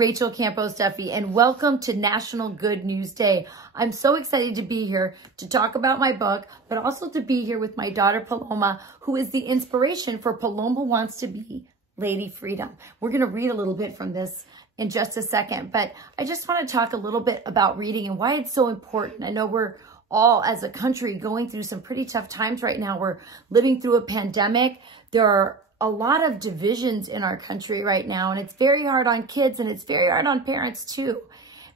Rachel Campos Duffy, and welcome to National Good News Day. I'm so excited to be here to talk about my book, but also to be here with my daughter Paloma, who is the inspiration for Paloma Wants to Be Lady Freedom. We're going to read a little bit from this in just a second, but I just want to talk a little bit about reading and why it's so important. I know we're all, as a country, going through some pretty tough times right now. We're living through a pandemic. There are a lot of divisions in our country right now, and it's very hard on kids and it's very hard on parents too.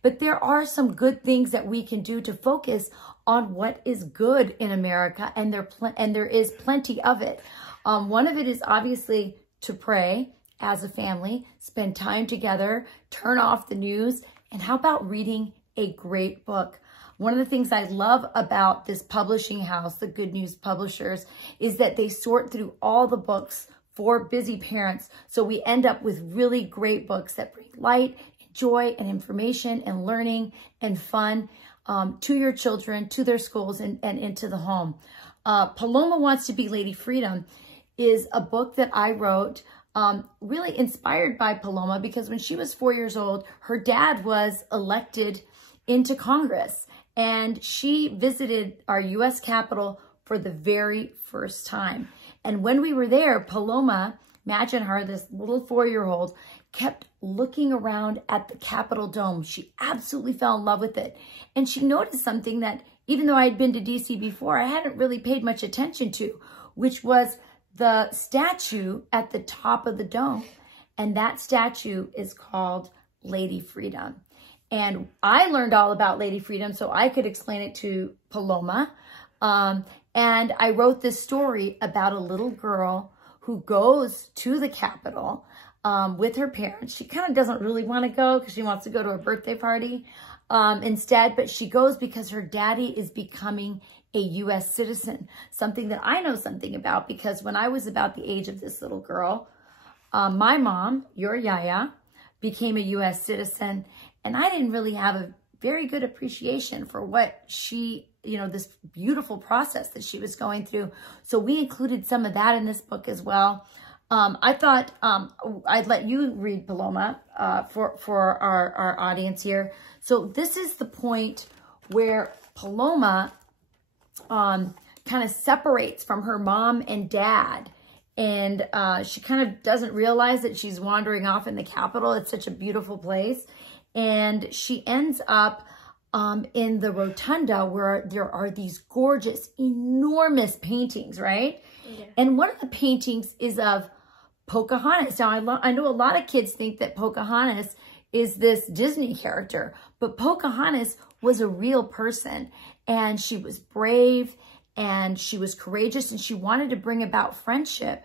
But there are some good things that we can do to focus on what is good in America, and there is plenty of it. One of it is obviously to pray as a family, spend time together, turn off the news, and how about reading a great book? One of the things I love about this publishing house, the Good News Publishers, is that they sort through all the books for busy parents. So we end up with really great books that bring light, and joy, and information, and learning, and fun to your children, to their schools, and into the home. Paloma Wants to Be Lady Freedom is a book that I wrote really inspired by Paloma, because when she was 4 years old, her dad was elected into Congress, and she visited our U.S. Capital for the very first time. And when we were there, Paloma, imagine her, this little 4-year-old, kept looking around at the Capitol dome. She absolutely fell in love with it. And she noticed something that, even though I had been to DC before, I hadn't really paid much attention to, which was the statue at the top of the dome. And that statue is called Lady Freedom. And I learned all about Lady Freedom so I could explain it to Paloma. And I wrote this story about a little girl who goes to the Capitol with her parents. She kind of doesn't really want to go because she wants to go to a birthday party instead, but she goes because her daddy is becoming a U.S. citizen, something that I know something about, because when I was about the age of this little girl, my mom, your Yaya, became a U.S. citizen, and I didn't really have a very good appreciation for what she, this beautiful process that she was going through. So we included some of that in this book as well. I thought I'd let you read, Paloma, for our audience here. So this is the point where Paloma kind of separates from her mom and dad. And she kind of doesn't realize that she's wandering off in the Capitol. It's such a beautiful place. And she ends up in the rotunda where there are these gorgeous, enormous paintings, right? Yeah. And one of the paintings is of Pocahontas. Now, I know a lot of kids think that Pocahontas is this Disney character, but Pocahontas was a real person, and she was brave, and she was courageous, and she wanted to bring about friendship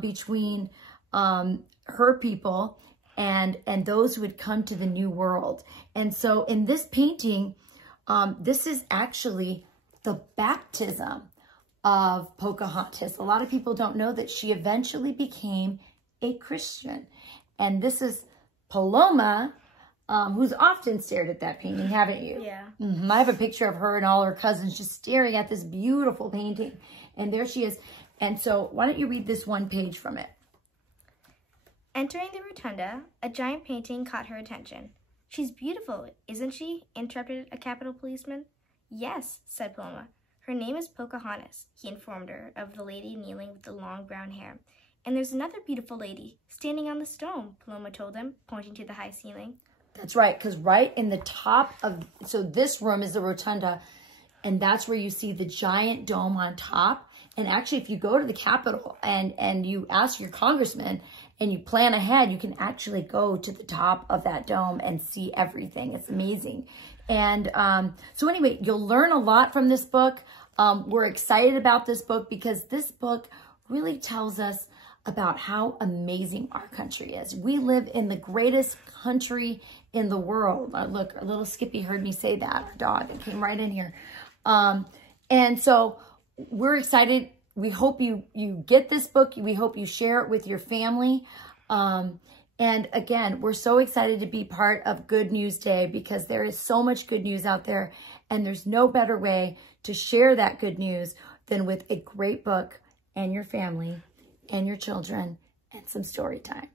between her people and those who had come to the New World. And so in this painting, this is actually the baptism of Pocahontas. A lot of people don't know that she eventually became a Christian. And this is Paloma, who's often stared at that painting, haven't you? Yeah. I have a picture of her and all her cousins just staring at this beautiful painting. And there she is. And so why don't you read this one page from it? Entering the rotunda, a giant painting caught her attention. "She's beautiful, isn't she?" interrupted a Capitol policeman. "Yes," said Paloma. "Her name is Pocahontas," he informed her of the lady kneeling with the long brown hair. "And there's another beautiful lady standing on this dome," Paloma told him, pointing to the high ceiling. That's right, because right in the top of, so this room is the rotunda, and that's where you see the giant dome on top. And actually, if you go to the Capitol and you ask your congressman and you plan ahead, you can actually go to the top of that dome and see everything. It's amazing. And so anyway, you'll learn a lot from this book. We're excited about this book because this book really tells us about how amazing our country is. We live in the greatest country in the world. Look, our little Skippy heard me say that, our dog, it came right in here. And so we're excited. We hope you get this book. We hope you share it with your family. And again, we're so excited to be part of Good News Day because there is so much good news out there, and there's no better way to share that good news than with a great book and your family and your children and some story time.